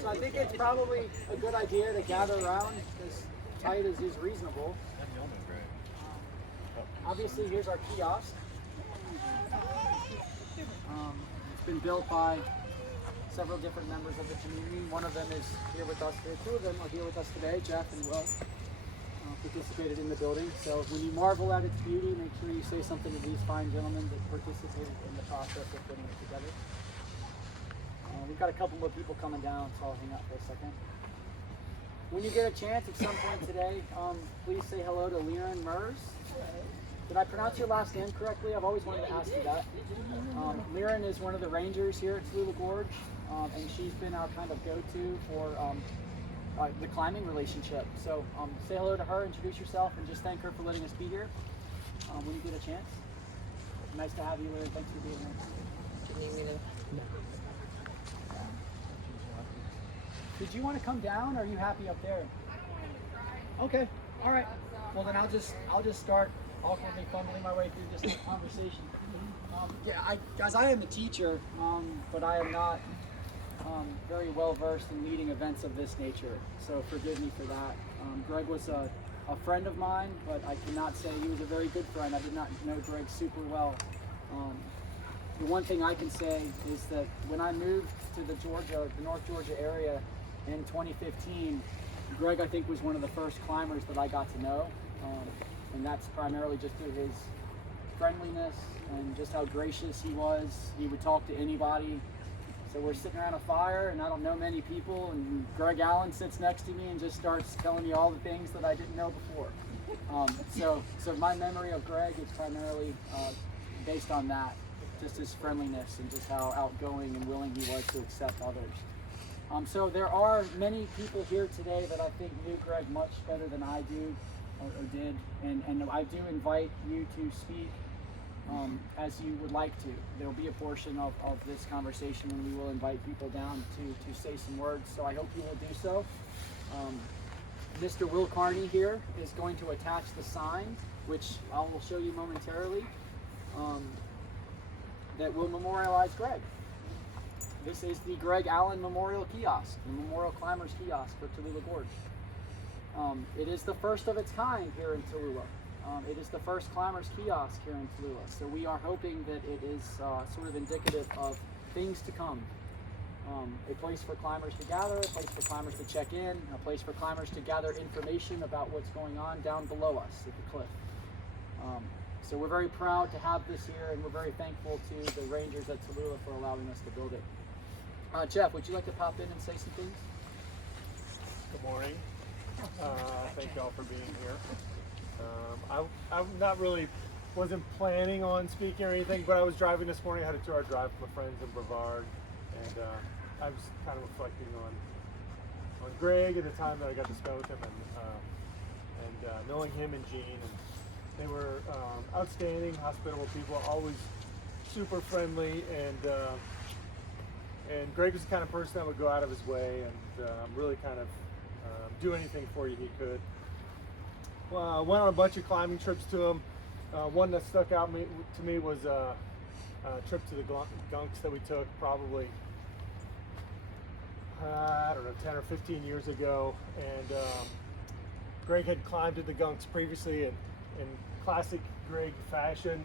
So I think it's probably a good idea to gather around as tight as is reasonable. Obviously, here's our kiosk. It's been built by several different members of the community. One of them is here with us. Two of them are here with us today, Jeff and Will, participated in the building. So when you marvel at its beauty, make sure you say something to these fine gentlemen that participated in the process of putting it together. We've got a couple more people coming down, so I'll hang out for a second. When you get a chance at some point today, please say hello to Liren Mers. Did I pronounce your last name correctly? I've always wanted to ask you that. Liren is one of the rangers here at Tallulah Gorge, and she's been our kind of go-to for the climbing relationship. So say hello to her, introduce yourself, and just thank her for letting us be here when you get a chance. Nice to have you, Liren. Thanks for being here. Do you need me to? Did you want to come down, or are you happy up there? Okay, all right. Well, then I'll just start awkwardly fumbling my way through this conversation. Guys, I am a teacher, but I am not very well versed in leading events of this nature. So forgive me for that. Greg was a friend of mine, but I cannot say he was a very good friend. I did not know Greg super well. The one thing I can say is that when I moved to the North Georgia area in 2015, Greg, I think, was one of the first climbers that I got to know, and that's primarily just through his friendliness and just how gracious he was. He would talk to anybody. So we're sitting around a fire, and I don't know many people, and Greg Allen sits next to me and just starts telling me all the things that I didn't know before. So my memory of Greg is primarily based on that, just his friendliness and just how outgoing and willing he was to accept others. So there are many people here today that I think knew Greg much better than I do or did, and I do invite you to speak as you would like to. There will be a portion of this conversation when we will invite people down to say some words, so I hope you will do so. Mr. Will Carney here is going to attach the sign, which I will show you momentarily, that will memorialize Greg. This is the Greg Allen Memorial Kiosk, the Memorial Climbers Kiosk for Tallulah Gorge. It is the first of its kind here in Tallulah. It is the first climbers kiosk here in Tallulah, so we are hoping that it is sort of indicative of things to come. A place for climbers to gather, a place for climbers to check in, a place for climbers to gather information about what's going on down below us at the cliff. So we're very proud to have this here, and we're very thankful to the rangers at Tallulah for allowing us to build it. Jeff, would you like to pop in and say some things? Good morning. Thank y'all for being here. I'm not really, wasn't planning on speaking or anything, but I was driving this morning. I had a 2-hour drive with my friends in Brevard, and I was kind of reflecting on Greg and the time that I got to spend with him, and knowing him and Jean, and they were outstanding, hospitable people, always super friendly, and Greg was the kind of person that would go out of his way and really kind of do anything for you he could. Went on a bunch of climbing trips to him. One that stuck out to me was a trip to the Gunks that we took probably, I don't know, 10 or 15 years ago. And Greg had climbed to the Gunks previously in classic Greg fashion.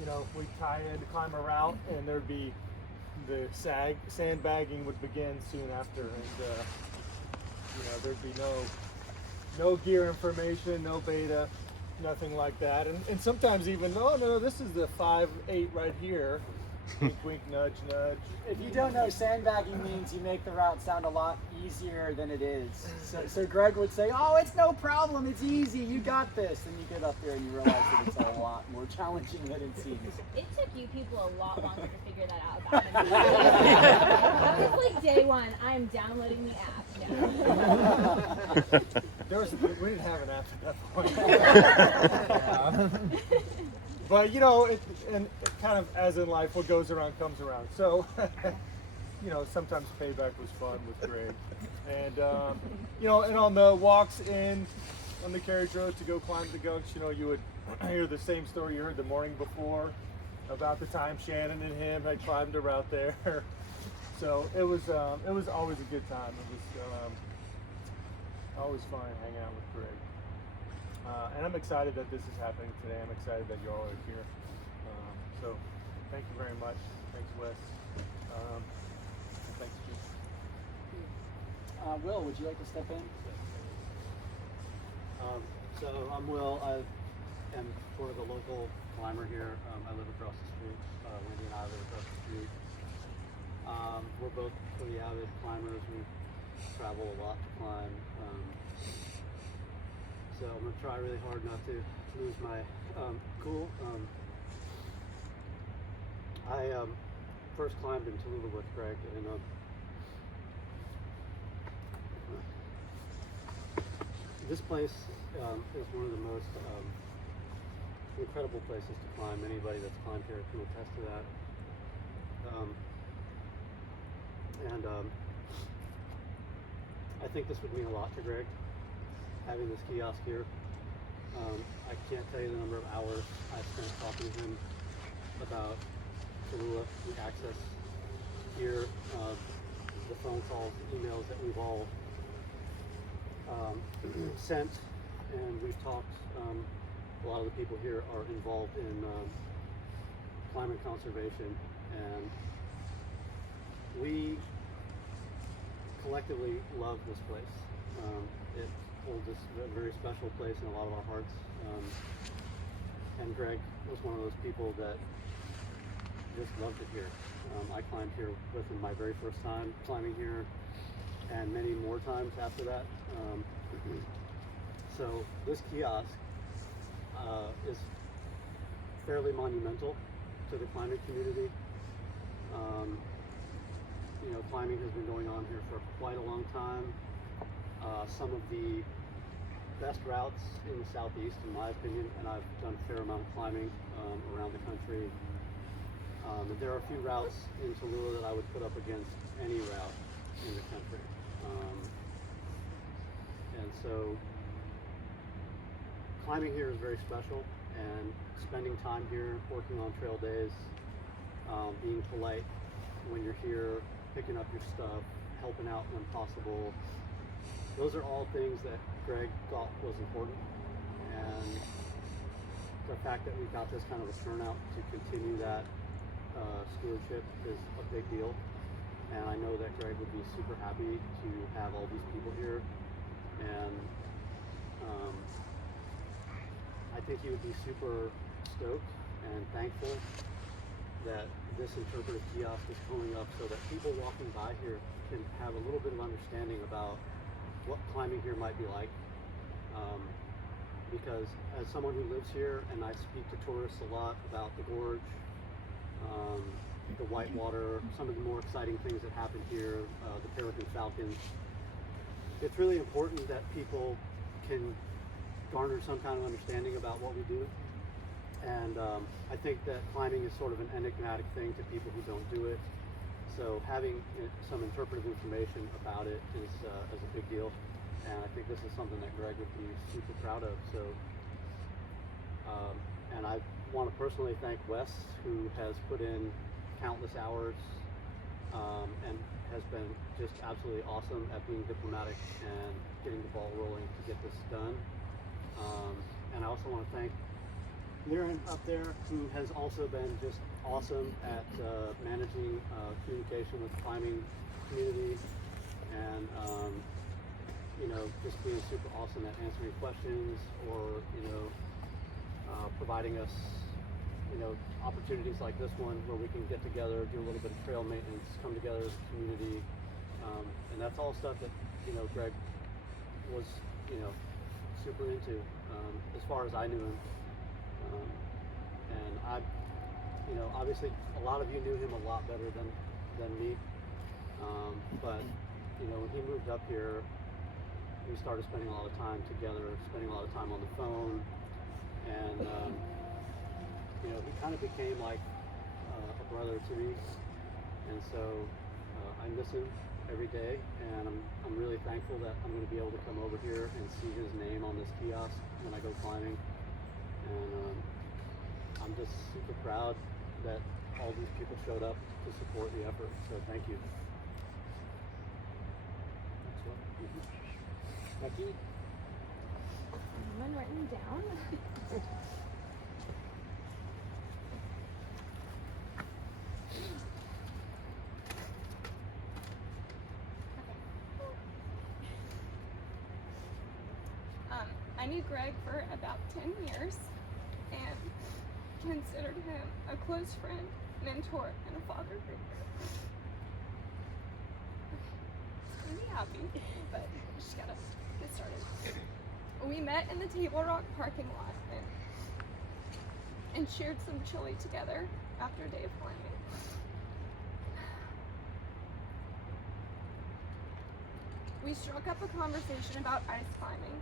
You know, we'd tie in to climb a route, and there'd be the sandbagging would begin soon after, and you know, there'd be no gear information, no beta, nothing like that, and sometimes even, oh no, this is the 5.8 right here. Wink, wink, nudge, nudge. If you don't know, sandbagging means you make the route sound a lot easier than it is. So Greg would say, oh, it's no problem, it's easy, you got this. And you get up there and you realize that it's a lot more challenging than it seems. It took you people a lot longer to figure that out about him. That was like day one, I'm downloading the app. No. We didn't have an app at that point. But you know, it kind of, as in life, what goes around comes around. So, you know, sometimes payback was fun with Greg, and you know, and on the walks in on the carriage road to go climb the Gunks, you know, you would hear the same story you heard the morning before about the time Shannon and him had climbed a route there. So it was always a good time. It was always fun hanging out with Greg. And I'm excited that this is happening today. I'm excited that you all are here. So thank you very much. Thanks, Wes. And thanks, Chief. Will, would you like to step in? So I'm Will. I am sort of a local climber here. I live across the street. Wendy and I live across the street. We're both pretty avid climbers. We travel a lot to climb. So I'm going to try really hard not to lose my cool. I first climbed in Tallulah with Greg, and this place is one of the most incredible places to climb. Anybody that's climbed here can attest to that. I think this would mean a lot to Greg, having this kiosk here. I can't tell you the number of hours I spent talking to him about Tallulah, the access here, the phone calls, emails that we've all sent, and we've talked. A lot of the people here are involved in climate conservation, and we collectively love this place. It holds a very special place in a lot of our hearts. And Greg was one of those people that just loved it here. I climbed here with him my very first time climbing here, and many more times after that. So this kiosk is fairly monumental to the climbing community. You know, climbing has been going on here for quite a long time. Some of the best routes in the Southeast, in my opinion, and I've done a fair amount of climbing around the country. And there are a few routes in Tallulah that I would put up against any route in the country. And so climbing here is very special, and spending time here, working on trail days, being polite when you're here, picking up your stuff, helping out when possible. Those are all things that Greg thought was important, and the fact that we've got this kind of a turnout to continue that stewardship is a big deal. And I know that Greg would be super happy to have all these people here, and I think he would be super stoked and thankful that this interpretive kiosk is coming up so that people walking by here can have a little bit of understanding about what climbing here might be like. Because as someone who lives here, and I speak to tourists a lot about the gorge, the whitewater, some of the more exciting things that happen here, the peregrine falcons, it's really important that people can garner some kind of understanding about what we do. And I think that climbing is sort of an enigmatic thing to people who don't do it. So having some interpretive information about it is a big deal. And I think this is something that Greg would be super proud of. So, and I want to personally thank Wes, who has put in countless hours and has been just absolutely awesome at being diplomatic and getting the ball rolling to get this done. And I also want to thank Liren up there, who has also been just awesome at managing communication with the climbing community, and you know, just being super awesome at answering questions, or you know, providing us, you know, opportunities like this one where we can get together, do a little bit of trail maintenance, come together as a community, and that's all stuff that, you know, Greg was, you know, super into as far as I knew him. And I, you know, obviously a lot of you knew him a lot better than me, but you know, when he moved up here, we started spending a lot of time together, spending a lot of time on the phone, and you know, he kind of became like a brother to me, and so I miss him, every day, and I'm really thankful that I'm going to be able to come over here and see his name on this kiosk when I go climbing. And I'm just super proud that all these people showed up to support the effort. So thank you. Next one. Becky. Anyone writing down? I knew Greg for about 10 years and considered him a close friend, mentor, and a father figure. It's gonna be happy, but just gotta get started. We met in the Table Rock parking lot and shared some chili together after a day of climbing. We struck up a conversation about ice climbing,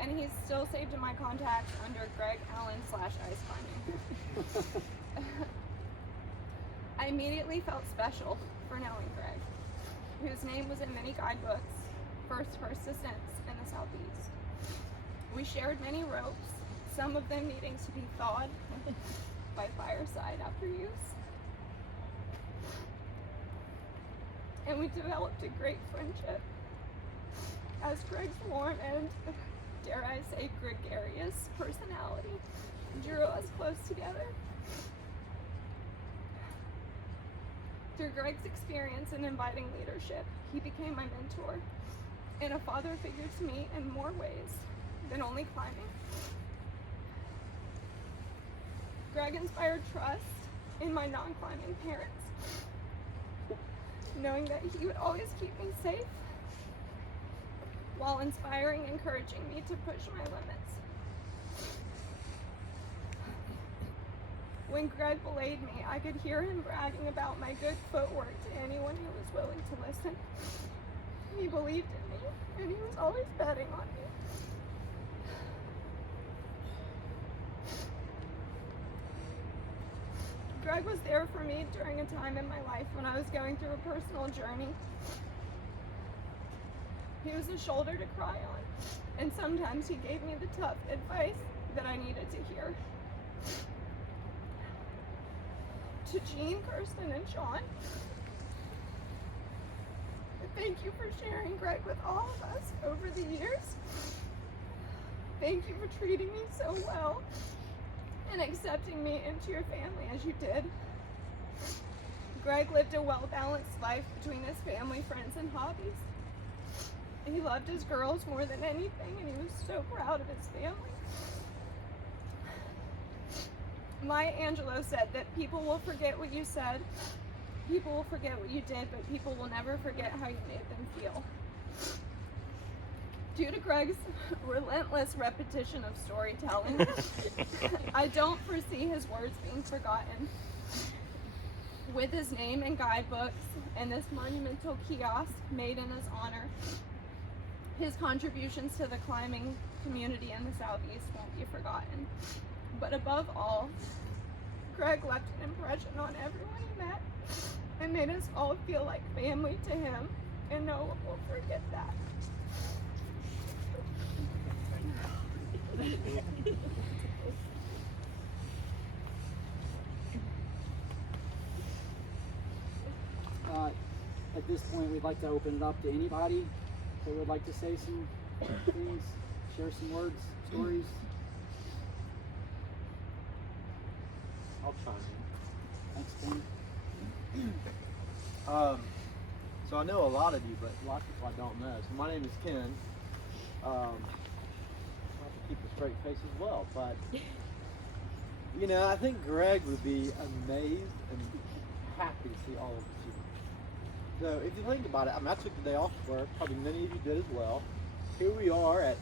and he's still saved in my contacts under Greg Allen / ice climbing. I immediately felt special for knowing Greg, whose name was in many guidebooks, first ascents in the Southeast. We shared many ropes, some of them needing to be thawed by fireside after use. And we developed a great friendship as Greg's warm and, dare I say, gregarious personality drew us close together. Through Greg's experience in inviting leadership, he became my mentor and a father figure to me in more ways than only climbing. Greg inspired trust in my non-climbing parents, knowing that he would always keep me safe, while inspiring and encouraging me to push my limits. When Greg belayed me, I could hear him bragging about my good footwork to anyone who was willing to listen. He believed in me, and he was always betting on me. Greg was there for me during a time in my life when I was going through a personal journey. He was a shoulder to cry on, and sometimes he gave me the tough advice that I needed to hear. To Jean, Kirsten, and Sean, thank you for sharing Greg with all of us over the years. Thank you for treating me so well and accepting me into your family as you did. Greg lived a well-balanced life between his family, friends, and hobbies. He loved his girls more than anything, and he was so proud of his family. Maya Angelou said that people will forget what you said, people will forget what you did, but people will never forget how you made them feel. Due to Greg's relentless repetition of storytelling, I don't foresee his words being forgotten. With his name in guidebooks and this monumental kiosk made in his honor, his contributions to the climbing community in the Southeast won't be forgotten. But above all, Greg left an impression on everyone he met and made us all feel like family to him, and no one will forget that. At this point, we'd like to open it up to anybody that would like to say some things, share some words, stories. I'll chime in. Thanks, Ken. So I know a lot of you, but a lot of people I don't know. So my name is Ken. I have to keep a straight face as well, but you know, I think Greg would be amazed and happy to see all of you. So if you think about it, I mean, I took the day off work, probably many of you did as well. Here we are at,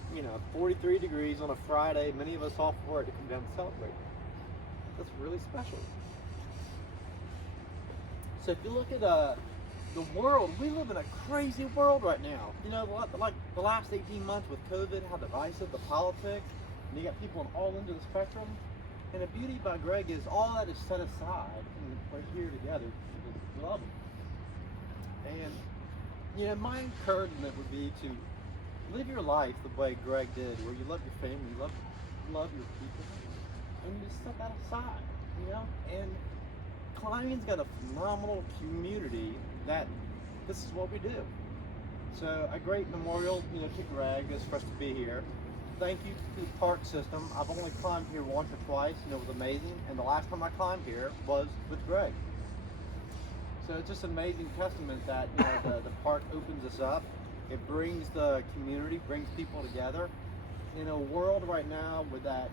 43 degrees on a Friday, many of us off work to come down to celebrate. That's really special. So if you look at the world, we live in a crazy world right now. You know, like the last 18 months with COVID, how divisive the politics, and you got people on all ends of the spectrum. And the beauty by Greg is all that is set aside, and we're here together. We love him. And, my encouragement would be to live your life the way Greg did, where you love your family, you love your people, and you just set that aside, and climbing's got a phenomenal community that this is what we do. So a great memorial, to Greg is for us to be here. Thank you to the park system. I've only climbed here once or twice, and it was amazing. And the last time I climbed here was with Greg. So it's just an amazing testament that the park opens us up. It brings the community, brings people together in a world right now where that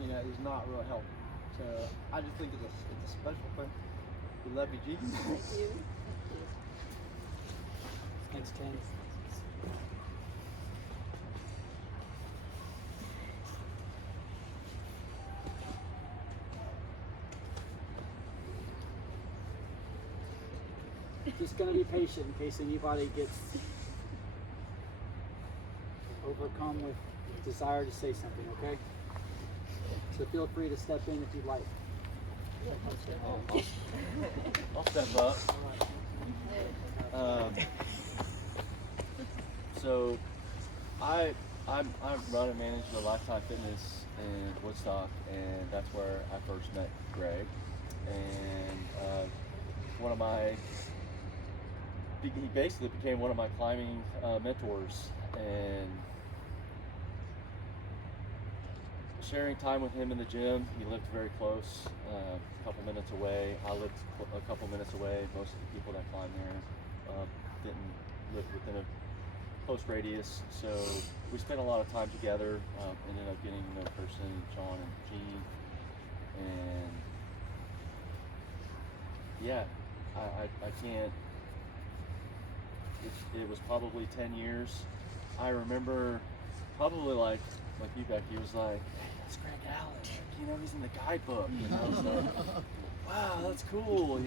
is not real helpful. So I just think it's a special thing. We love you, G. Thank you. Thanks, Ken. Just gonna be patient in case anybody gets overcome with desire to say something, okay? So feel free to step in if you'd like. I'll step up. So I run and manage the Lifetime Fitness in Woodstock, and that's where I first met Greg. And he basically became one of my climbing mentors, and sharing time with him in the gym. He lived very close, a couple minutes away. I lived a couple minutes away. Most of the people that climb there didn't live within a close radius, so we spent a lot of time together. Ended up getting to know person, Sean and Gene, and yeah, I can't. It was probably 10 years. I remember probably like you, Becky, was like, hey, that's Greg Allen. Like, he's in the guidebook. So, wow, that's cool.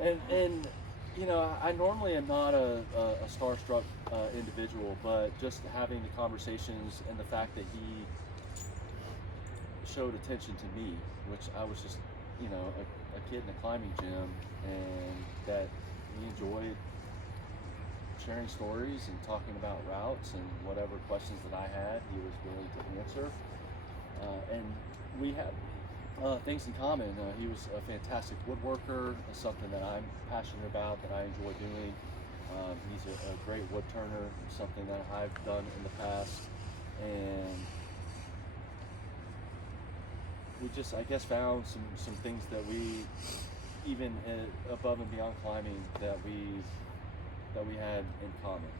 And I normally am not a starstruck individual, but just having the conversations and the fact that he showed attention to me, which I was just, a kid in a climbing gym, and that he enjoyed sharing stories and talking about routes and whatever questions that I had, he was willing to answer. And we have things in common. He was a fantastic woodworker, something that I'm passionate about, that I enjoy doing. He's a great wood turner, something that I've done in the past. And we just, I guess, found some things that we, even above and beyond climbing, that we had in common.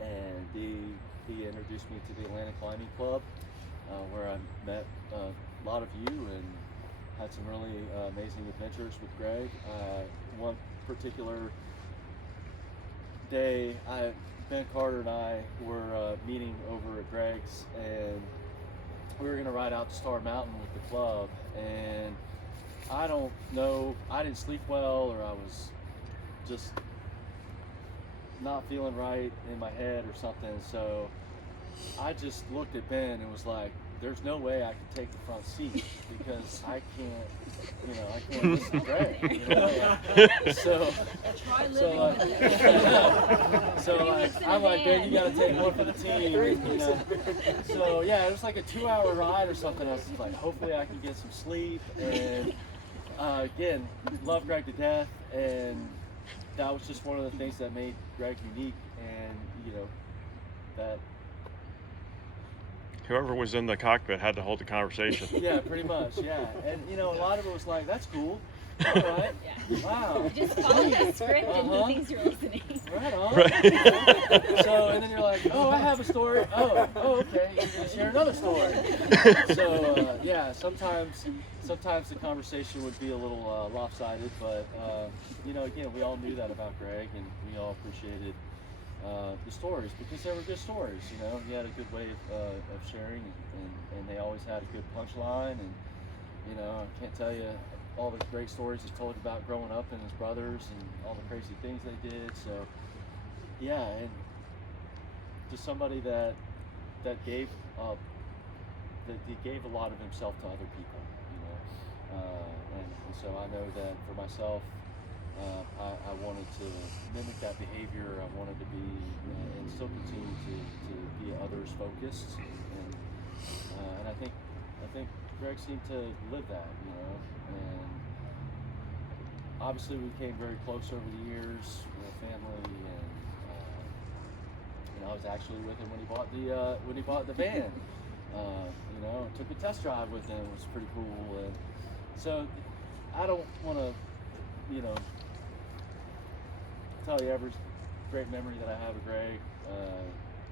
And he introduced me to the Atlanta Climbing Club, where I met a lot of you and had some really amazing adventures with Greg. One particular day, Ben Carter and I were meeting over at Greg's, and we were gonna ride out to Star Mountain with the club, and I don't know, I didn't sleep well, or I was just not feeling right in my head or something, so I just looked at Ben and was like, there's no way I can take the front seat because I can't listen to Greg. I'm like, Ben, you gotta take one for the team. So yeah, it was like a 2-hour ride or something. I was like, hopefully I can get some sleep. And again, love Greg to death, and that was just one of the things that made Greg unique, and that whoever was in the cockpit had to hold the conversation. Yeah, pretty much, yeah. And a lot of it was like, that's cool. All right. Yeah. Wow. Just follow the script and he thinks you're listening. Right on. Right. So, and then you're like, oh, I have a story. Oh, okay. You're going to share another story. So, yeah, sometimes the conversation would be a little lopsided, but, again, we all knew that about Greg, and we all appreciated the stories because they were good stories. He had a good way of sharing, and they always had a good punchline. And I can't tell you all the great stories he's told about growing up and his brothers and all the crazy things they did. So yeah, and just somebody that gave that he gave a lot of himself to other people. And so I know that for myself, I wanted to mimic that behavior. I wanted to be and still continue to be others focused, and I think Greg seemed to live that, you know. And obviously we became very close over the years, with family, and you know, I was actually with him when he bought the van. You know, took a test drive with him, which was pretty cool. And so I don't want to, you know, tell you every great memory that I have of Greg,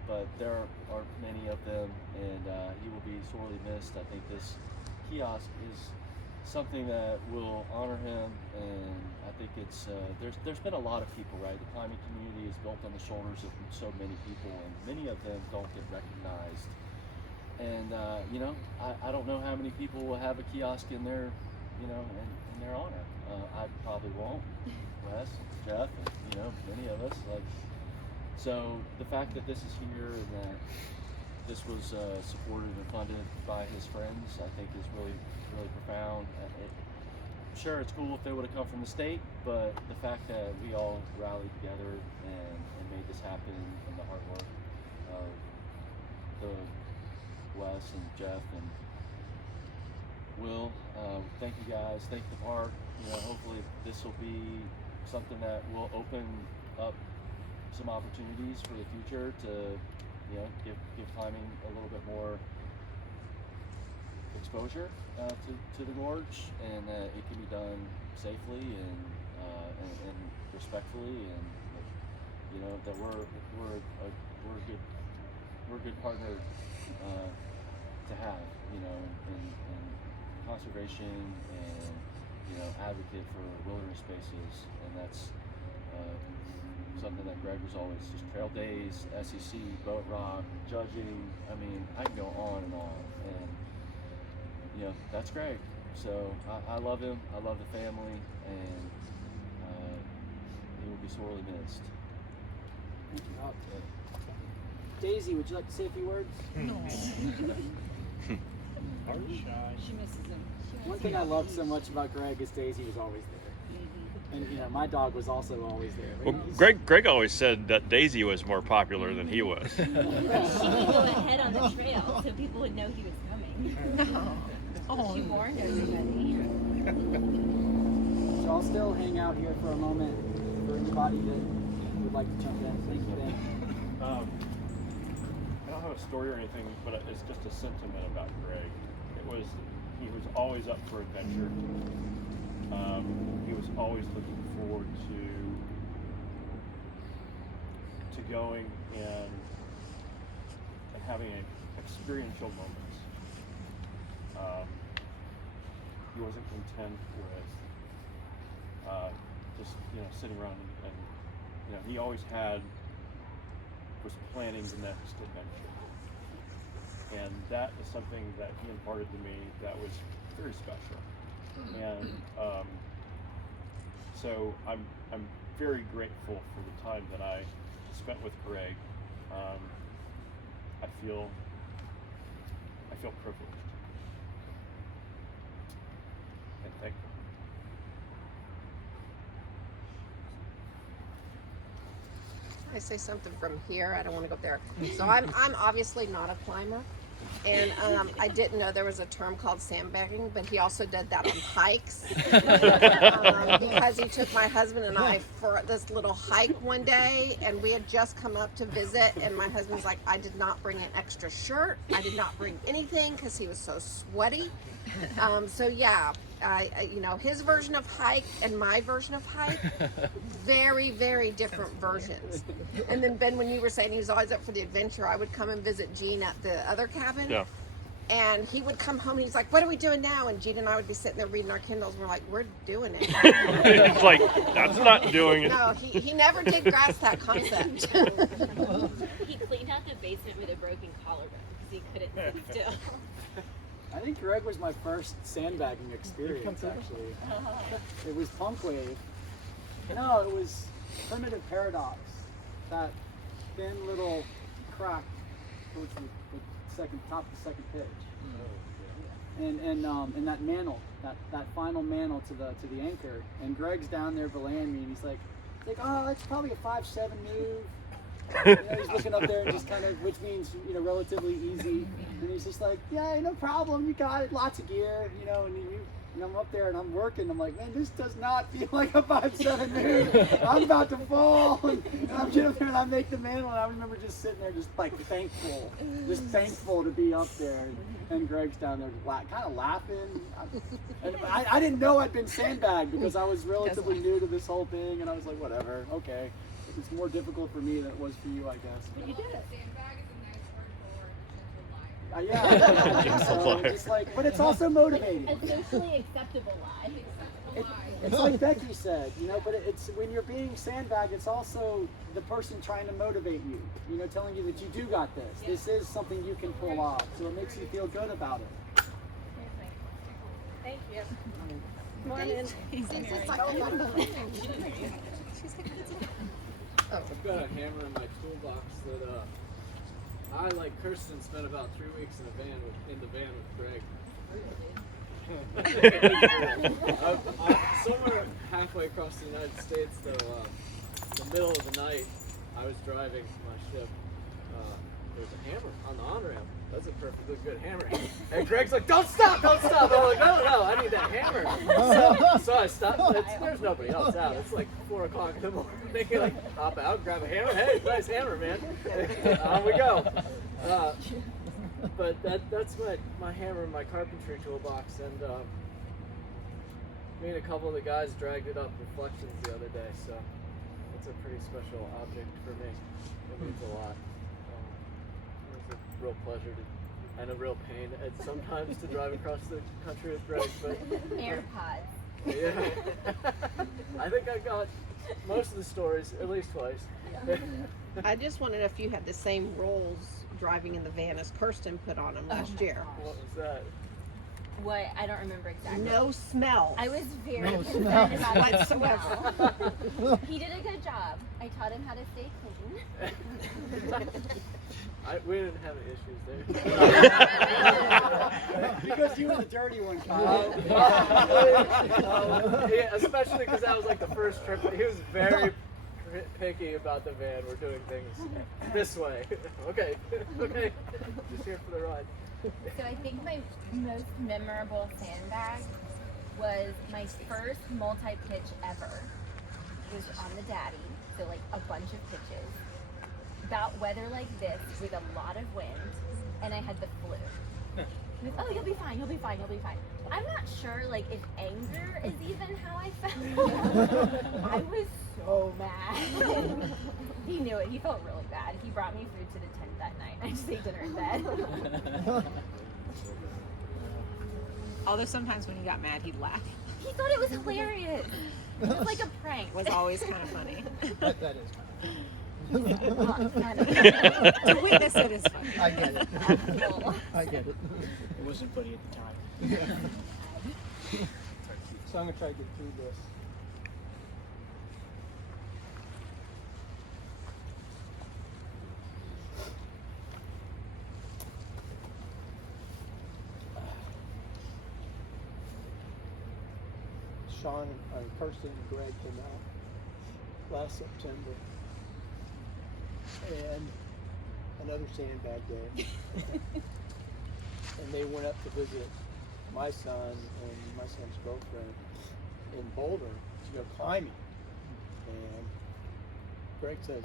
but there are many of them, and he will be sorely missed. I think this kiosk is something that will honor him, and I think it's there's been a lot of people, right? The climbing community is built on the shoulders of so many people, and many of them don't get recognized. And you know, I don't know how many people will have a kiosk in their, you know, in their honor. I probably won't. Wes, Jeff, and, you know, many of us. Like, so the fact that this is here and that this was supported and funded by his friends, I think is really, really profound. Sure, it's cool if they would have come from the state, but the fact that we all rallied together and made this happen, and the hard work of the Wes and Jeff and Will, thank you guys, thank the park. You know, hopefully this will be something that will open up some opportunities for the future to, you know, give climbing a little bit more exposure to the gorge, and that it can be done safely and respectfully, and you know, that we're a good partner to have, you know, in conservation and, you know, advocate for wilderness spaces. And that's something that Greg was always, just trail days, SEC, boat rock, judging. I mean, I can go on and on, and you know, that's Greg. So I love him, I love the family, and he will be sorely missed. Thank you, Rob. Daisy, would you like to say a few words? She misses him. One thing I love so much about Greg is Daisy was always there. And you know, my dog was also always there. Well, Greg always said that Daisy was more popular than he was. She would go ahead on the trail so people would know he was coming. She warned everybody. So I'll still hang out here for a moment for anybody that would like to jump in. Thank you, Ben. I don't have a story or anything, but it's just a sentiment about Greg. He was always up for adventure. He was always looking forward to going and having experiential moments. He wasn't content with just, you know, sitting around and you know, he always was planning the next adventure. And that is something that he imparted to me that was very special. And so I'm very grateful for the time that I spent with Greg. I feel privileged and thankful. I say something from here. I don't want to go up there. So I'm obviously not a climber, and I didn't know there was a term called sandbagging, but he also did that on hikes because he took my husband and I for this little hike one day, and we had just come up to visit, and my husband's like, I did not bring an extra shirt. I did not bring anything because he was so sweaty. So yeah, you know, his version of hike and my version of hike, very, very different versions. And then Ben, when you were saying he was always up for the adventure, I would come and visit Gene at the other cabin. Yeah. And he would come home and he's like, what are we doing now? And Gene and I would be sitting there reading our Kindles, and we're like, we're doing it. It's like, that's not doing it. No, he never did grasp that concept. He cleaned out the basement with a broken collarbone because he couldn't sit still. I think Greg was my first sandbagging experience, actually. It was Punk Wave. No, it was Primitive Paradox. That thin little crack towards the top of the second pitch. and that mantle, that final mantle to the anchor. And Greg's down there belaying me, and he's like, oh, it's probably a 5-7 move. You know, he's looking up there and just kind of, which means, you know, relatively easy. And he's just like, yeah, no problem, you got it, lots of gear, you know. And I'm up there and I'm working. I'm like, man, this does not feel like a 5-7 move. I'm about to fall. And I'm getting up there and I make the mantle. And I remember just sitting there, just like thankful to be up there. And Greg's down there, kind of laughing. And I didn't know I'd been sandbagged because I was relatively new to this whole thing. And I was like, whatever, okay. It's more difficult for me than it was for you, I guess. But you did it. Yeah, so just like, but it's also motivating. A socially acceptable lie. It's like Becky said, you know, but it's when you're being sandbagged, it's also the person trying to motivate you, you know, telling you that you do got this. This is something you can pull off, so it makes you feel good about it. Thank you. Morning. I've got a hammer in my toolbox that I, like Kirsten, spent about 3 weeks in the van with Greg. Somewhere halfway across the United States, though, in the middle of the night, I was driving my ship. There's a hammer on the on-ramp. That's a perfectly good hammer. And Greg's like, don't stop! I'm like, no, I need that hammer. So I stopped. There's nobody else out. It's like 4 o'clock in the morning. They like hop out, grab a hammer. Hey, nice hammer, man. On we go. But that's my hammer in my carpentry toolbox. And me and a couple of the guys dragged it up Reflections the other day. So it's a pretty special object for me. It means a lot. It's a real pleasure and a real pain sometimes to drive across the country with Greg, but AirPods. yeah. I think I got most of the stories at least twice. I just want to know if you had the same rules driving in the van as Kirsten put on him last year. What was that? What? I don't remember exactly. No smell. I was very No concerned smell. about his smell. He did a good job. I taught him how to stay clean. We didn't have any issues there. Because you were the dirty one, Yeah, especially because that was like the first trip. He was very picky about the van. We're doing things this way. Okay, just here for the ride. So I think my most memorable sandbag was my first multi-pitch ever. It was on the Daddy, so like a bunch of pitches. About weather like this with a lot of wind, and I had the flu. He goes, oh, you'll be fine. I'm not sure, like, if anger is even how I felt. I was so mad. He knew it. He felt really bad. He brought me food to the tent that night. I just ate dinner in bed. Although sometimes when he got mad, he'd laugh. He thought it was hilarious. It was like a prank. It was always kind of funny. That is funny. To witness it is funny. I get it. I get it. It wasn't funny at the time. So I'm gonna try to get through this. Sean, Kirsten and Greg came out last September. And another sandbag day. And they went up to visit my son and my son's girlfriend in Boulder to go climbing. And Greg says,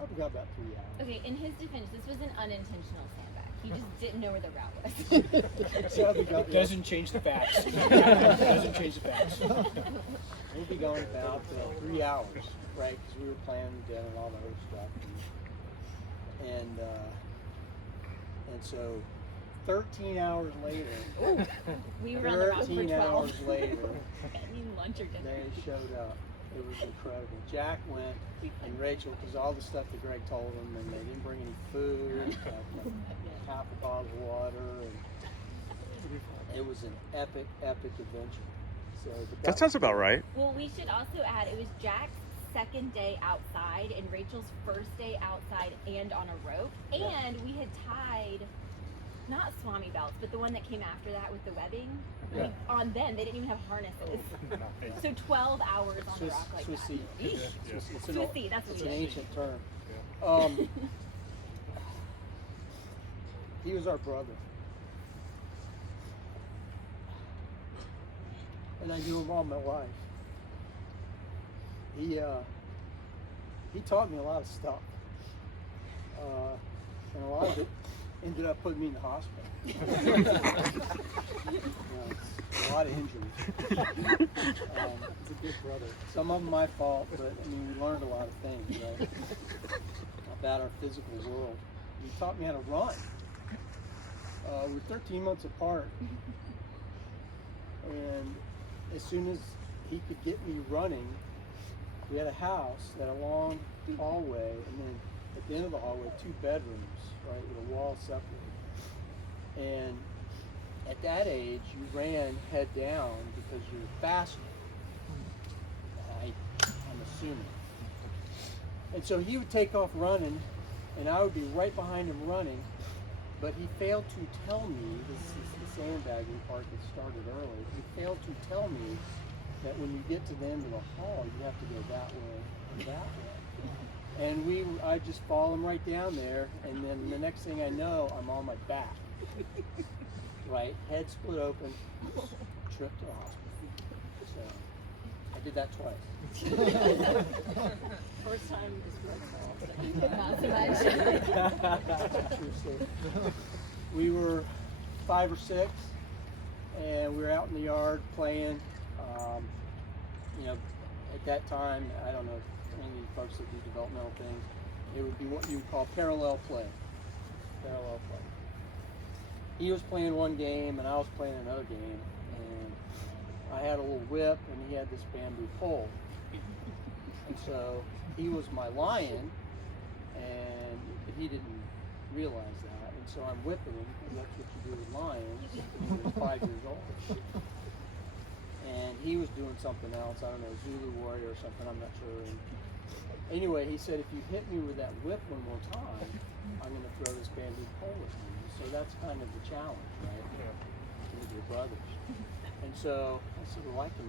oh, we got about 3 hours. Okay, in his defense, this was an unintentional sandbag. He just didn't know where the route was. So it doesn't change the facts. Doesn't change the facts. We'll be going about 3 hours, right? Because we were planning dinner and all that other stuff. And so 13 hours later, We were on the route for 13 12. hours later, I mean, lunch or dinner. they showed up. It was incredible. Jack went, and Rachel, because all the stuff that Greg told them, and they didn't bring any food, half a bottle of water, and it was an epic adventure. So That sounds about right. Well, we should also add, it was Jack's second day outside and Rachel's first day outside and on a rope. And we had tied not Swami belts, but the one that came after that with the webbing. Yeah. Like, on them, they didn't even have harnesses. So 12 hours on the rock like that. Swissy. Eesh. It's Swissy, that's what it's we an did. ancient term. He was our brother. And I knew him all my life. He taught me a lot of stuff. And a lot of it ended up putting me in the hospital. A lot of injuries. He's a good brother. Some of them my fault, but I mean, we learned a lot of things, right? About our physical world. He taught me how to run. We're 13 months apart. And as soon as he could get me running, we had a house, that a long hallway, and then at the end of the hallway, 2 bedrooms, right, with a wall separated. And at that age, you ran head down because you were faster. I'm assuming. And so he would take off running, and I would be right behind him running, but he failed to tell me, this is the sandbagging part that started early, he failed to tell me that when you get to the end of the hall, you have to go that way and that way. And I just follow him right down there, and then the next thing I know, I'm on my back. Right, head split open, trip to the hospital. So I did that twice. First time is Not so much. True story. We were 5 or 6, and we were out in the yard playing. At that time, I don't know if any of you folks that do developmental things, it would be what you would call parallel play. Parallel play. He was playing one game, and I was playing another game, and I had a little whip, and he had this bamboo pole. And so he was my lion, and he didn't realize that. And so I'm whipping him, because that's what you do with lions when you're 5 years old. And he was doing something else, I don't know, Zulu warrior or something, I'm not sure. And anyway, he said, if you hit me with that whip one more time, I'm going to throw this bamboo pole at you. So that's kind of the challenge, right? With your brothers. And so I said, well, I can.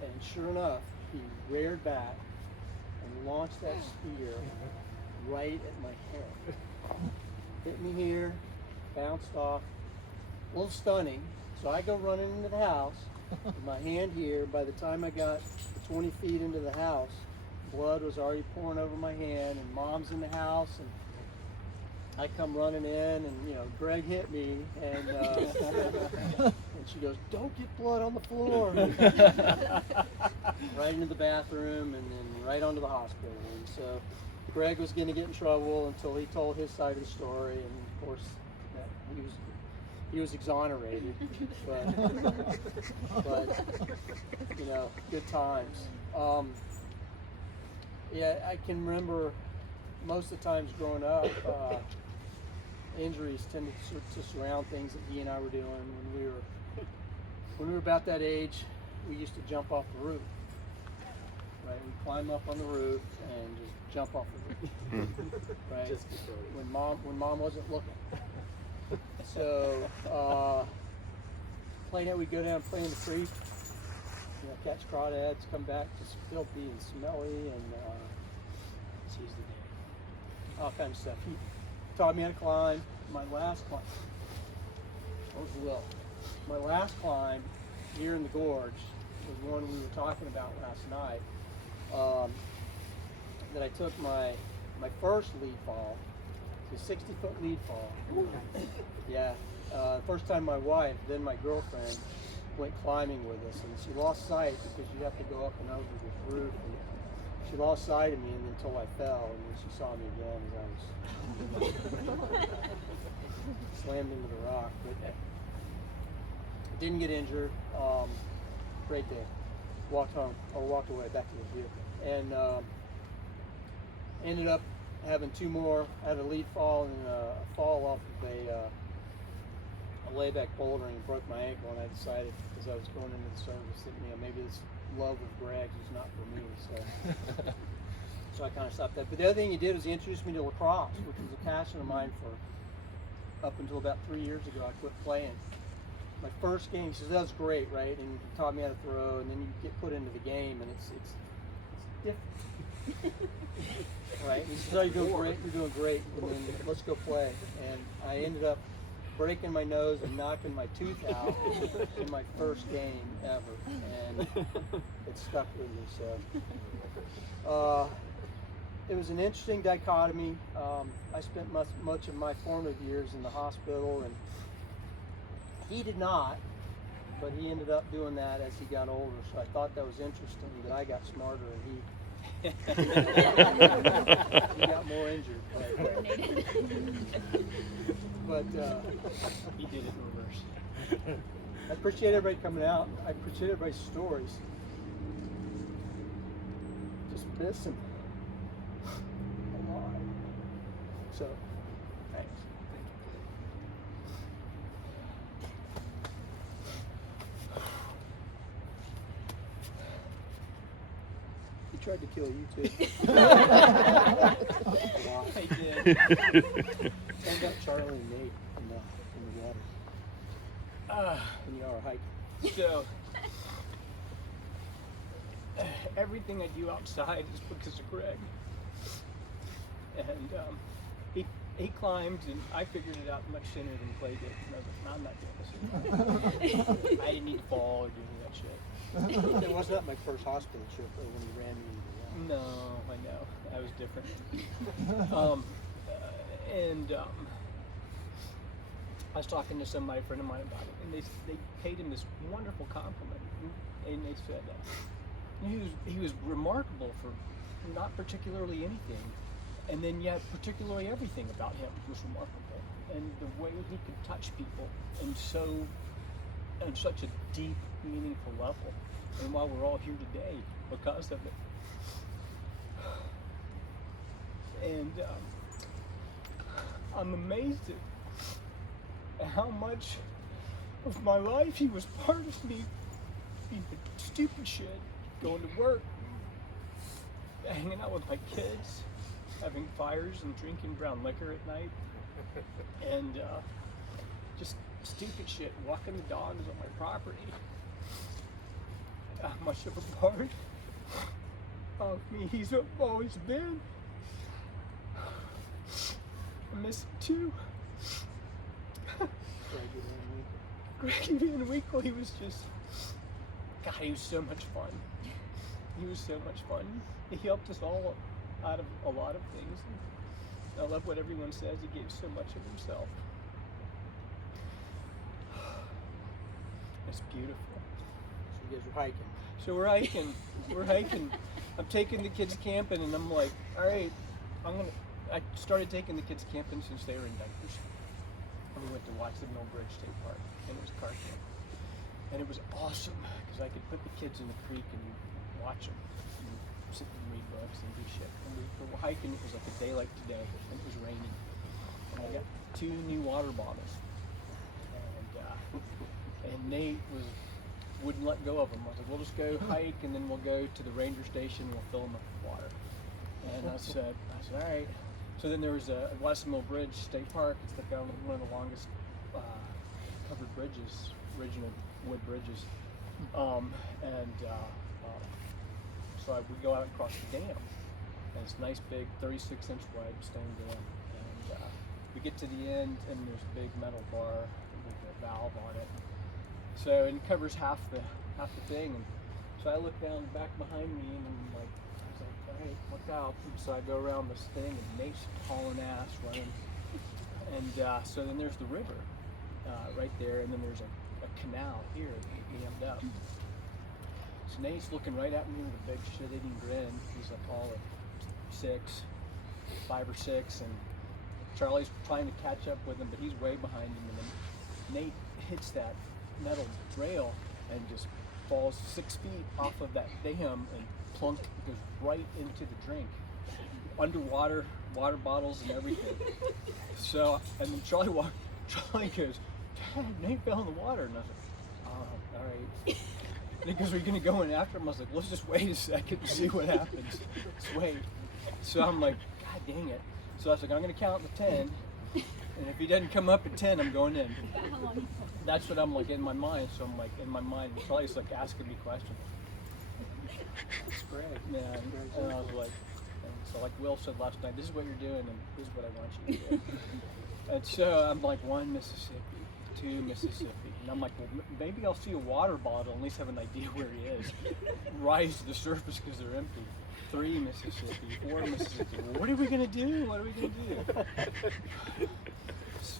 And sure enough, he reared back and launched that spear right at my head. Hit me here, bounced off, a little stunning. So I go running into the house with my hand here. By the time I got 20 feet into the house, blood was already pouring over my hand, and Mom's in the house, and I come running in, and Greg hit me, and and she goes, "Don't get blood on the floor." Right into the bathroom, and then right onto the hospital. And so Greg was going to get in trouble until he told his side of the story, and of course he was exonerated. But good times. Yeah, I can remember most of the times growing up. Injuries tended to surround things that he and I were doing when we were about that age. We used to jump off the roof. Right, we'd climb up on the roof and just jump off the roof. Right, when mom wasn't looking. So we'd go down and play in the creek. Catch crawdads, come back just still being smelly, and seize the day. All kinds of stuff. He taught me how to climb. My last climb, my last climb here in the gorge was one we were talking about last night. That I took my first lead fall, it's a 60-foot lead fall. Yeah, first time my wife, then my girlfriend, went climbing with us, and she lost sight because you have to go up and over the roof. And she lost sight of me until I fell, and then she saw me again as I was slammed into the rock. But didn't get injured. Great day. Walked away back to the vehicle, and ended up having 2 more. I had a lead fall and a fall off of a layback bouldering and broke my ankle, and I decided, as I was going into the service, that maybe this love of Greg's is not for me. So I kind of stopped that. But the other thing he did was he introduced me to lacrosse, which was a passion of mine for up until about 3 years ago, I quit playing. My first game, he says, that was great, right? And he taught me how to throw, and then you get put into the game, and it's different. Right? He says, oh, you're doing great, and then let's go play. And I ended up breaking my nose and knocking my tooth out in my first game ever, and it stuck with me. So it was an interesting dichotomy. I spent much of my formative years in the hospital, and he did not, but he ended up doing that as he got older. So I thought that was interesting that I got smarter and he got more injured. But He did it in reverse. I appreciate everybody coming out. I appreciate everybody's stories. Just missing a lot. So, thanks. He tried to kill you too. I did. Turned out Charlie and Nate in the water. When you are hiking. So, everything I do outside is because of Greg. And he climbed, and I figured it out much sooner than Clay did. And I was like, no, I'm not doing this. I didn't need to fall or do any of that shit. It was not my first hospital trip when he ran me into the water. No, I know. I was different. I was talking to somebody, a friend of mine, about it, and they paid him this wonderful compliment, and they said he was remarkable for not particularly anything, and then yet particularly everything about him was remarkable, and the way he could touch people on such a deep, meaningful level, and while we're all here today because of it. And I'm amazed at how much of my life he was part of me being stupid shit, going to work, hanging out with my kids, having fires and drinking brown liquor at night, and just stupid shit, walking the dogs on my property. How much of a part of me he's always been. I miss him too. Gregory L'heuroux Allen, he was just, God, he was so much fun. He was so much fun. He helped us all out of a lot of things. I love what everyone says, he gave so much of himself. It's beautiful. So you guys are hiking. So we're hiking. I'm taking the kids camping, and I'm like, all right, I started taking the kids camping since they were in diapers. And we went to watch the Mill Bridge State Park, and it was car camp. And it was awesome, because I could put the kids in the creek and watch them, and sit and read books and do shit. And we were hiking, it was like a day like today, and it was raining. And I got 2 new water bottles. And Nate wouldn't let go of them. I was like, we'll just go hike, and then we'll go to the ranger station, and we'll fill them up with water. And I said, all right. So then there was a Mill Bridge State Park. It's got one of the longest covered bridges, original wood bridges. So we go out across the dam, and it's a nice big 36-inch wide stone dam. And we get to the end, and there's a big metal bar with a valve on it. So it covers half the thing. And so I look down back behind me, and I'm like, all right, look out. And so I go around this thing, and Nate's hauling ass, running. And so then there's the river right there, and then there's a canal here dammed up. So Nate's looking right at me with a big shit-eating grin. He's like all of 5 or 6, and Charlie's trying to catch up with him, but he's way behind him. And then Nate hits that metal rail and just falls 6 feet off of that dam and plunk, goes right into the drink. Underwater, water bottles and everything. So, and then Charlie goes, Dad, Nate fell in the water. And I was like, all right. And he goes, are you going to go in after him? I was like, let's just wait a second and see what happens. Let's wait. So I'm like, God dang it. So I was like, I'm going to count to 10. And if he doesn't come up at 10, I'm going in. That's what I'm like in my mind. So I'm like in my mind, Charlie's like asking me questions. It's Greg. Yeah, and I was like, so like Will said last night, this is what you're doing, and this is what I want you to do. And so I'm like, 1 Mississippi, 2 Mississippi, and I'm like, well, maybe I'll see a water bottle, at least have an idea where he is. Rise to the surface because they're empty. 3 Mississippi, 4 Mississippi. Well, what are we gonna do? What are we gonna do?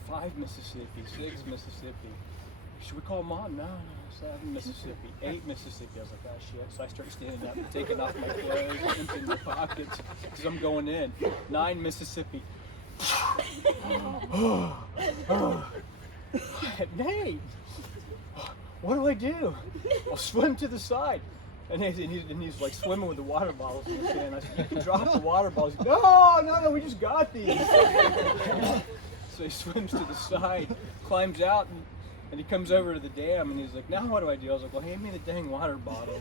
5 Mississippi, 6 Mississippi. Should we call Mom? No, 7 Mississippi, 8 Mississippi. I was like, oh shit. So I start standing up and taking off my clothes, emptying my pockets, because I'm going in. 9 Mississippi. Nate, what do I do? I'll swim to the side. And he's like swimming with the water bottles in his hand. I said, you can drop the water bottles. No, we just got these. So he swims to the side, climbs out, and he comes over to the dam, and he's like, now what do I do? I was like, well, hand me the dang water bottles.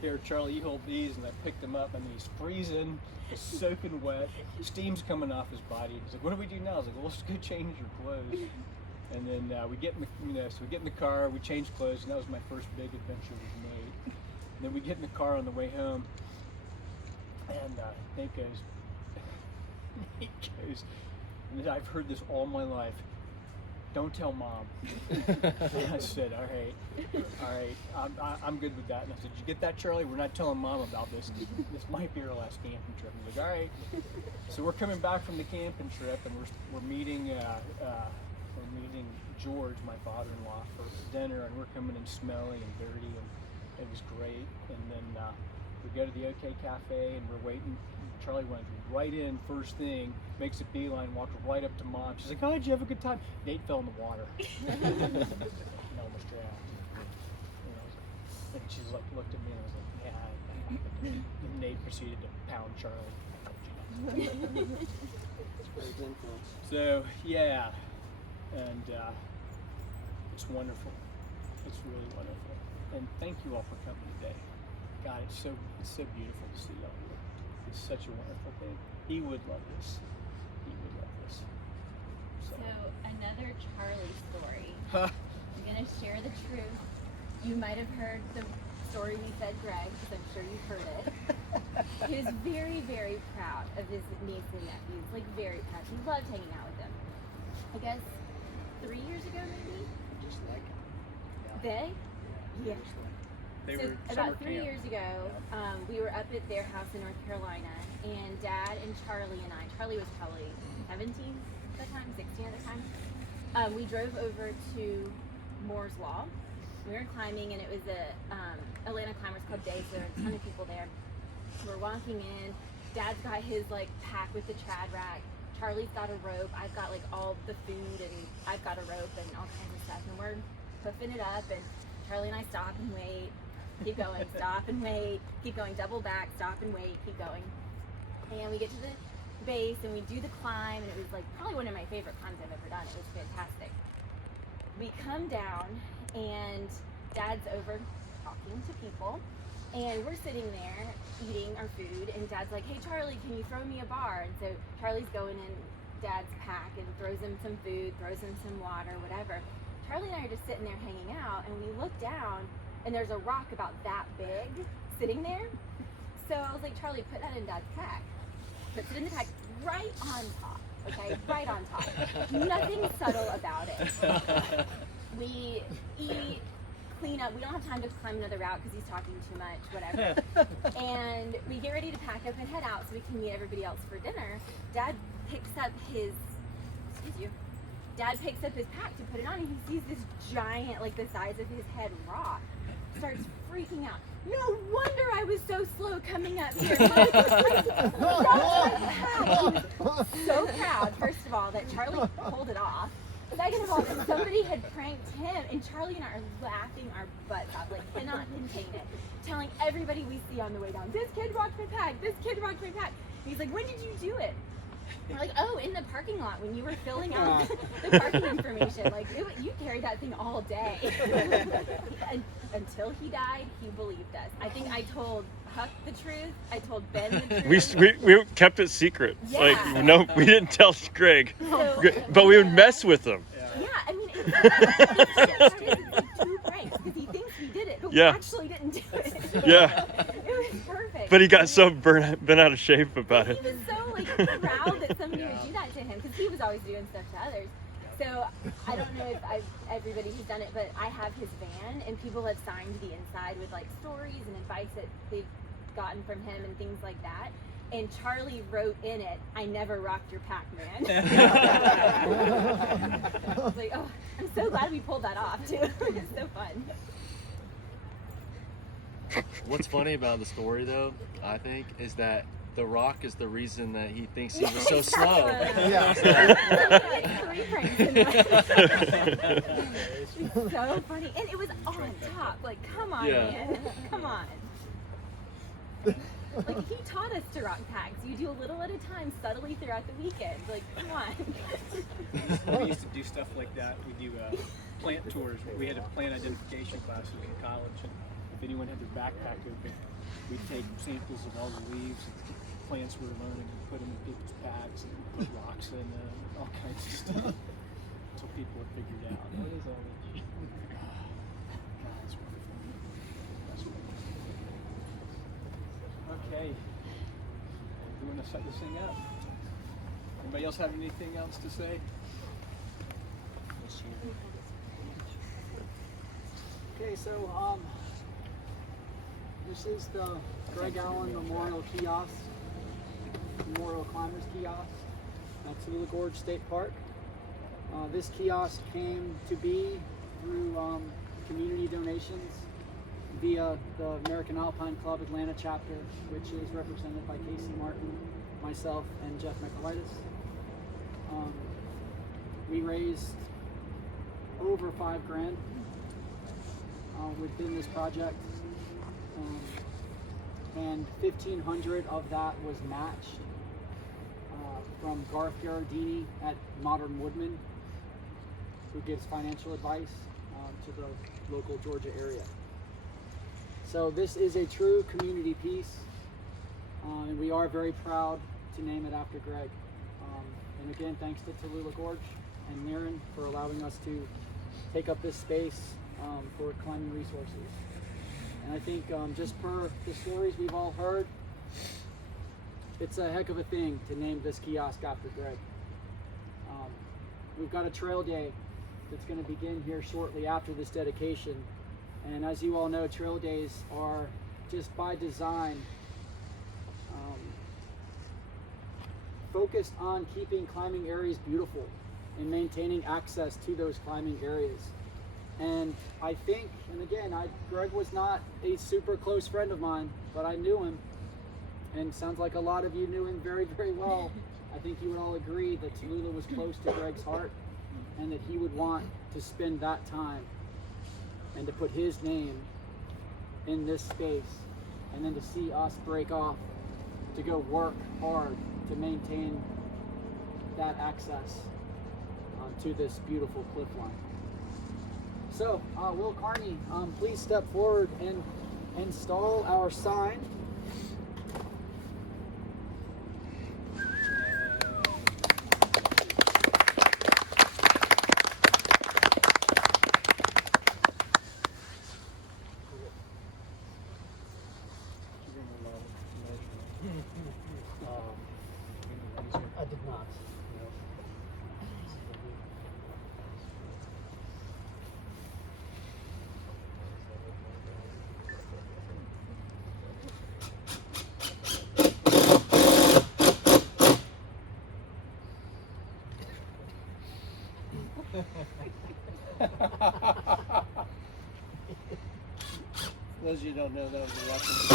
Here, Charlie, you hold these. And I picked him up, and he's freezing, he's soaking wet, steam's coming off his body. He's like, what do we do now? I was like, well, let's go change your clothes. And then we get in the, so we get in the car, we change clothes, and that was my first big adventure with Nate. And then we get in the car on the way home, and Nate goes, and I've heard this all my life, don't tell Mom. And I said, all right, I'm good with that. And I said, you get that, Charlie? We're not telling Mom about this. This might be our last camping trip. He's like, all right. So we're coming back from the camping trip, and we're meeting George, my father-in-law, for dinner, and we're coming in smelly and dirty, and it was great. And then we go to the OK Cafe, and we're waiting. Charlie went right in first thing, makes a beeline, walked right up to Mom. She's like, oh, did you have a good time? Nate fell in the water. And almost drowned. And she's like, looked at me, and I was like, yeah. And Nate proceeded to pound Charlie. So, yeah. And it's wonderful. It's really wonderful. And thank you all for coming today. God, it's so beautiful to see y'all here. It's such a wonderful thing. He would love this. He would love this. So another Charlie story. I'm gonna share the truth. You might have heard the story we fed Greg, because I'm sure you've heard it. He was very, very proud of his niece and nephews. Like, very proud. He loved hanging out with them. I guess 3 years ago, maybe? Just like. They? Yeah. They So were about summer 3 camp. years ago, we were up at their house in North Carolina, and Dad and Charlie and I, Charlie was probably 17 at the time, 16 at the time, we drove over to Moore's Law. We were climbing, and it was a Atlanta Climbers Club day, so there were a ton of people there. We're walking in. Dad's got his like pack with the trad rack. Charlie's got a rope. I've got like all the food, and I've got a rope and all kinds of stuff. And we're hoofing it up, and Charlie and I stop and wait. Keep going, stop and wait, keep going, double back, stop and wait, keep going. And we get to the base and we do the climb, and it was like probably one of my favorite climbs I've ever done. It was fantastic. We come down and Dad's over talking to people, and we're sitting there eating our food, and Dad's like, hey Charlie, can you throw me a bar? And so Charlie's going in Dad's pack and throws him some food, throws him some water, whatever. Charlie and I are just sitting there hanging out, and we look down, and there's a rock about that big sitting there. So I was like, Charlie, put that in Dad's pack. Puts it in the pack right on top, okay? Right on top. Nothing subtle about it. We eat, clean up. We don't have time to climb another route because he's talking too much, whatever. And we get ready to pack up and head out so we can meet everybody else for dinner. Dad picks up his, Dad picks up his pack to put it on, and he sees this giant, like the size of his head rock. Starts freaking out. No wonder I was so slow coming up here. He was so proud, first of all, that Charlie pulled it off. Second of all, that somebody had pranked him, and Charlie and I are laughing our butts off, like cannot contain it. Telling everybody we see on the way down, this kid rocked my pack, this kid rocked my pack. And he's like, when did you do it? We're like, oh, in the parking lot when you were filling out the parking information, like you carried that thing all day. And until he died, he believed us. I think I told Huck the truth. I told Ben the truth. We kept it secret. Yeah. Like, no, we didn't tell Greg, So, but we would mess with him. yeah, I mean, it's like 2 pranks because he thinks we did it, but we Yeah. actually didn't do it. Yeah. It was perfect. But he got so bent out of shape about it. He was so like proud that somebody would do that to him because he was always doing stuff to others. So I don't know if everybody who's done it, but I have his van and people have signed the inside with like stories and advice that they've gotten from him and things like that. And Charlie wrote in it, "I never rocked your Pac-Man." I was like, oh, I'm so glad we pulled that off too. It's so fun. What's funny about the story, though, I think, is that The Rock is the reason that he thinks he was so slow. Yeah. Like 3 pranks in there. It's so funny. And it was on top. Like, come on, Yeah. man. Come on. Like, he taught us to rock packs. You do a little at a time, subtly throughout the weekend. Like, come on. We used to do stuff like that. We do plant tours. We had a plant identification classes in college, and if anyone had their backpack open, we'd take samples of all the leaves and plants we were learning and put them in people's packs and put rocks in all kinds of stuff until people had figured out what is all this. That's wonderful. That's wonderful. Okay, we want to set this thing up. Anybody else have anything else to say? Okay, so this is the Greg Allen Memorial Kiosk, Memorial Climbers Kiosk at Tallulah Gorge State Park. This kiosk came to be through community donations via the American Alpine Club Atlanta chapter, which is represented by Casey Martin, myself, and Jeff Michaelitis. We raised over $5,000 within this project, and 1,500 of that was matched from Garth Garardini at Modern Woodman, who gives financial advice to the local Georgia area. So this is a true community piece, and we are very proud to name it after Greg. And again, thanks to Tallulah Gorge and Mirren for allowing us to take up this space for climbing resources. And I think just per the stories we've all heard, it's a heck of a thing to name this kiosk after Greg. We've got a trail day that's going to begin here shortly after this dedication. And as you all know, trail days are just by design focused on keeping climbing areas beautiful and maintaining access to those climbing areas. And I think, and again, Greg was not a super close friend of mine, but I knew him, and sounds like a lot of you knew him very, very well. I think you would all agree that Tallulah was close to Greg's heart, and that he would want to spend that time and to put his name in this space, and then to see us break off to go work hard to maintain that access to this beautiful cliff line. So, Will Carney, please step forward and install our sign. I did not. For those of you who don't know, that was a reference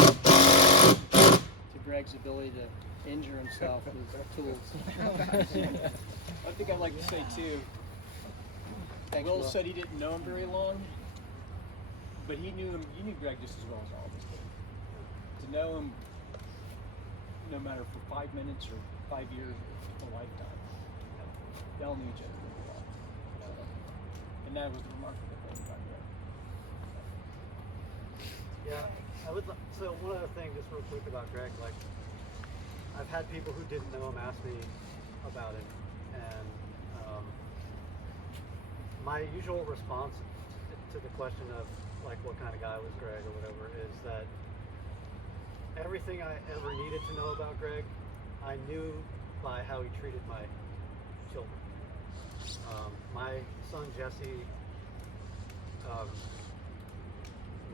to Greg's ability to injure himself with tools. I think I'd like to say too, Will said he didn't know him very long, but you knew Greg just as well as all of us did. To know him, no matter for 5 minutes or 5 years, a lifetime. They all knew each other really well. And that was the remarkable thing about Greg. Yeah, so one other thing, just real quick about Greg, like, I've had people who didn't know him ask me about him, and my usual response to the question of, like, what kind of guy was Greg or whatever, is that everything I ever needed to know about Greg, I knew by how he treated my children. My son Jesse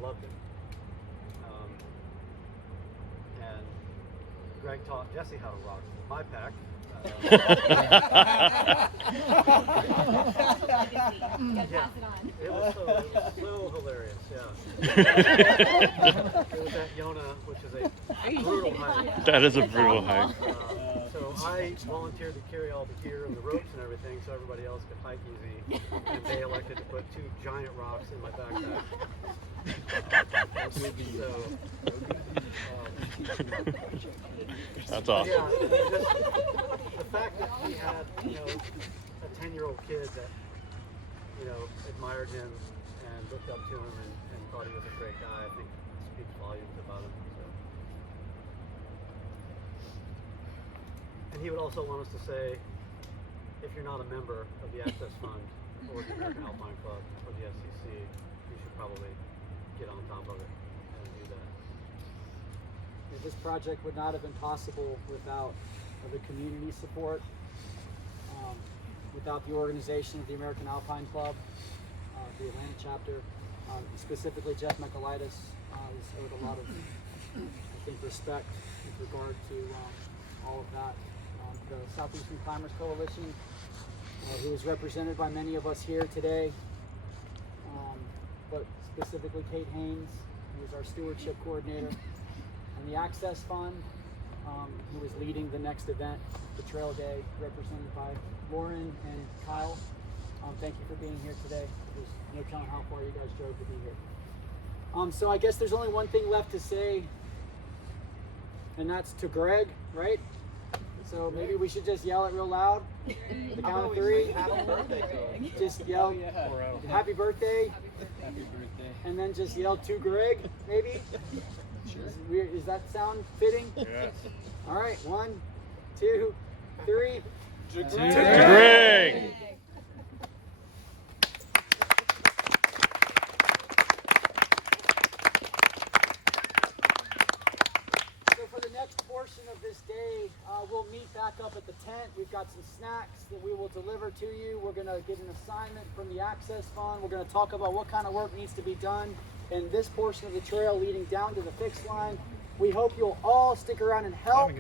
loved him. And Greg taught Jesse how to rock my pack. Gotta pass it on. It was so hilarious, yeah. It was at Yona, which is a brutal hike. That is a brutal hike. So I volunteered to carry all the gear and the ropes and everything so everybody else could hike easy. And they elected to put 2 giant rocks in my backpack. That's awesome. Yeah, just the fact that he had, a 10-year-old kid that, admired him and looked up to him and thought he was a great guy, I think speaks volumes about him. So. And he would also want us to say, if you're not a member of the Access Fund or the American Alpine Club or the SCC, you should probably get on top of it and do that. This project would not have been possible without the community support, without the organization of the American Alpine Club, the Atlanta chapter, specifically Jeff Michaelitis is owed a lot of, I think, respect with regard to all of that. The Southeastern Climbers Coalition, who is represented by many of us here today, but specifically Kate Haynes, who is our stewardship coordinator, and the Access Fund, who is leading the next event, the Trail Day, represented by Lauren and Kyle. Thank you for being here today. There's no telling how far you guys drove to be here. So I guess there's only one thing left to say, and that's to Greg, right? So maybe we should just yell it real loud. The count of 3. Happy birthday to him. Just yell, happy birthday. Happy birthday. And then just yell to Greg, maybe? Sure. Does that sound fitting? Yes. All right, 1, 2, 3. To Greg! So for the next portion of this day, we'll meet back up at the tent. We've got some snacks that we will deliver to you. We're going to get an assignment from the Access Fund. We're going to talk about what kind of work needs to be done in this portion of the trail leading down to the fixed line. We hope you'll all stick around and help.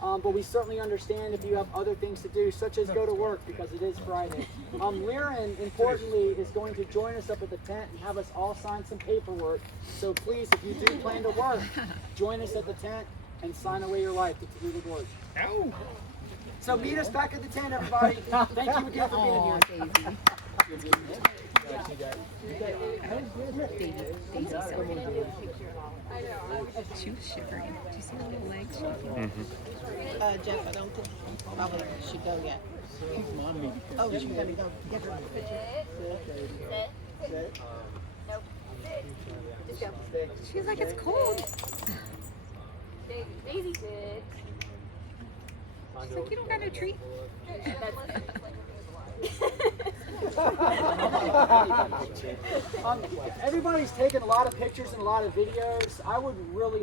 But we certainly understand if you have other things to do, such as go to work, because it is Friday. Liren, importantly, is going to join us up at the tent and have us all sign some paperwork. So please, if you do plan to work, join us at the tent and sign away your life to Tallulah Gorge. Ow. So meet us back at the tent, everybody. Thank you again for being here. She was shivering. Did you see her little legs? Jeff, I don't think probably should go yet. Oh, she's gonna go get her a picture. Sit. Nope. Sit. Just go. She's like, it's cold. Daisy, sit. She's like, you don't got no treat. Everybody's taken a lot of pictures and a lot of videos. I would really